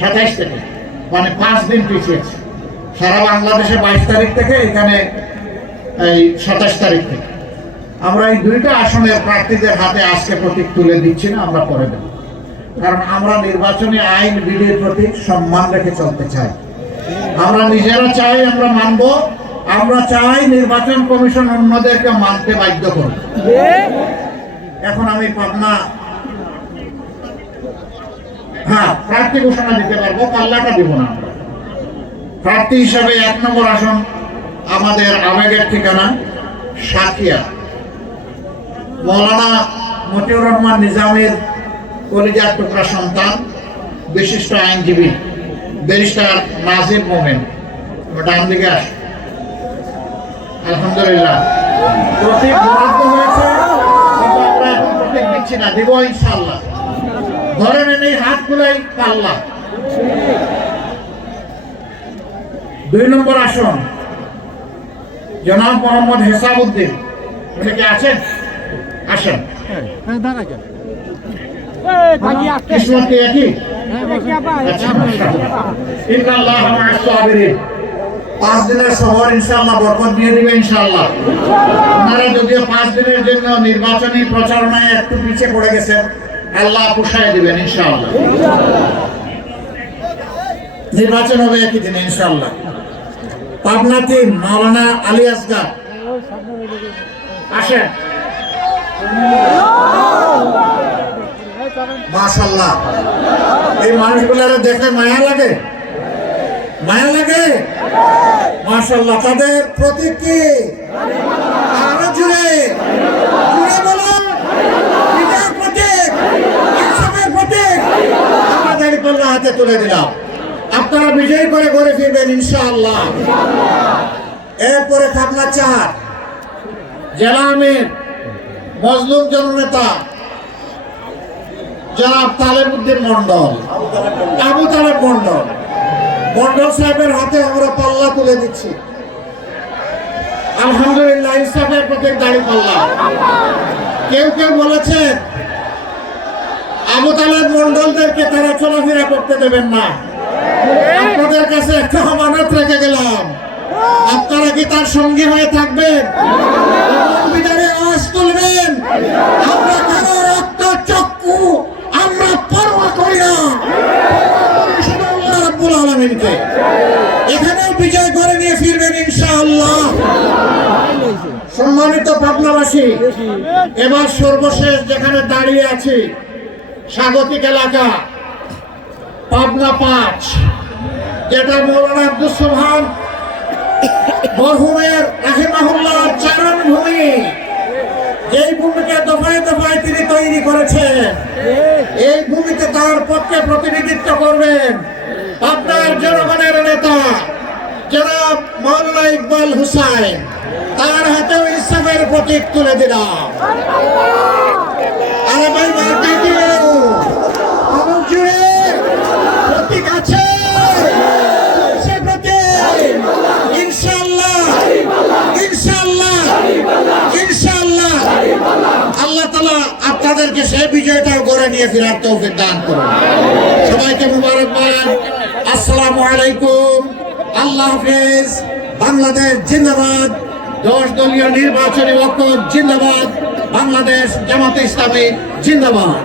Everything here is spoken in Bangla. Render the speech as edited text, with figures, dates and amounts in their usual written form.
27 থেকে, মানে 5 দিন পিছিয়েছে। সারা বাংলাদেশে 22 তারিখ থেকে, এখানে এই 27 তারিখ থেকে। আমরা এই দুইটা আসনের প্রার্থীদের হাতে আজকে প্রতীক তুলে দিচ্ছি না, আমরা পরে দেব। কারণ আমরা নির্বাচনী আইন বিধির প্রতি সম্মান রেখে চলতে চাই। আমরা নিজেরা চাই, আমরা মানব। আমরা চাই নির্বাচন কমিশন অন্যদেরকে মানতে বাধ্য করবে। এখন আমি পাবনা প্রার্থী ঘোষণা দিতে পারবো, পাল্লাটা দিব না। আমরা প্রার্থী হিসাবে 1 নম্বর আসন আমাদের আবেগের ঠিকানা সাথিয়া, মৌলানা মতিউর রহমান নিজামীর কলিজার টুকরা সন্তান, বিশিষ্ট আইনজীবী ব্যারিস্টার নাজির মোমেন। ডান দিকে আস। আলহামদুলিল্লাহ, প্রতীক বরাদ্দ হয়েছে, কিন্তু আমরা এখন প্রতীক দিচ্ছি না, দিব ইনশাআল্লাহ। ধরে নেন এই হাতগুলাই পাল্লা। 2 নম্বর আসন জনাব মোহাম্মদ হেসাবউদ্দিন। উনি কি আছেন? আসেন। কিসমত কি একই? ইন্নাল্লাহ মা'আস সাবিরিন। 5 দিনের সফর ইনশাআল্লাহ বরকত দিয়ে দিবে ইনশাআল্লাহ। আপনারা যদিও 5 দিনের জন্য নির্বাচনী প্রচারণায় একটু পিছিয়ে পড়ে গেছেন, আল্লাহ পুষায় দিবেন ইনশাআল্লাহ। নির্বাচন হবে একই দিনে ইনশাআল্লাহ। পাবনা 3 মাওলানা আলী আসগার। আসেন। মাশাআল্লাহ, এই মানুষগুলোরে দেখে মায়া লাগে, মায়া লাগে। মাশাআল্লাহ, তাদের প্রতীক কি? আরো জুড়ে জুড়ে বলুন। বিজয়ের প্রতীক, ইনসাফের প্রতীক। আমরা দাঁড়িপাল্লা হাতে তুলে দিলাম। আপনারা বিজয়ী করে ঘরে ফিরবেন ইনশাআল্লাহ। এরপরে পাবনা 4 জেলা আমির মজলুম জননেতা জনাব তালেবউদ্দিন মন্ডল, আবু তালেব মন্ডল। মন্ডল সাহেবের হাতে আমরা পাল্লা তুলে দিচ্ছি। আলহামদুলিল্লাহ, ইনসাফের প্রতীক দাঁড়িপাল্লা। কেউ কেউ বলেছেন আবু তালেব মন্ডলদেরকে তারা চলাফেরা করতে দেবেন না। আপনাদের কাছে একটা আমানত রেখে গেলাম, আপনারা কি তার সঙ্গী হয়ে থাকবেন? বিজয়ের আওয়াজ তুলবেন। আমরা কারো রক্ত চক্ষু আমরা পরোয়া করি না, আল্লাহ রাব্বুল আলামিনকে। এখানেও বিজয় করে নিয়ে ফিরবেন ইনশাআল্লাহ। সম্মানিত পাবনাবাসী, এবার সর্বশেষ যেখানে দাঁড়িয়ে আছি, স্বাগতিক এলাকা পাবনা 5, যেটা মৌলানা আব্দুস সুবহান মরহুমের রাহিমাহুল্লাহর চারণ ভূমি। যেই ভূমিকে দফায় দফায় তিনি তৈরি করেছেন, এই ভূমিতে তার পক্ষে প্রতিনিধিত্ব করবেন পাবনার জনগণের নেতা জনাব মাওলানা ইকবাল হুসাইন। তার হাতেও ইনসাফের প্রতীক তুলে দিলাম। আরে ভাই, মার্কা কি আমার জুড়ে প্রতীক আছে? ইনশাআল্লাহ, ইনশাআল্লাহ, ইনশাআল্লাহ। আল্লাহ তাআলা আপনাদেরকে সেই বিজয়টাও করে নিয়ে ফেরার তৌফিক দান করুন। সবাইকে মুবারকবাদ। আসসালামু আলাইকুম। আল্লাহ হাফেজ। বাংলাদেশ জিন্দাবাদ। 10 দলীয় নির্বাচনী ঐক্য জিন্দাবাদ। বাংলাদেশ জামাতে ইসলামী জিন্দাবাদ।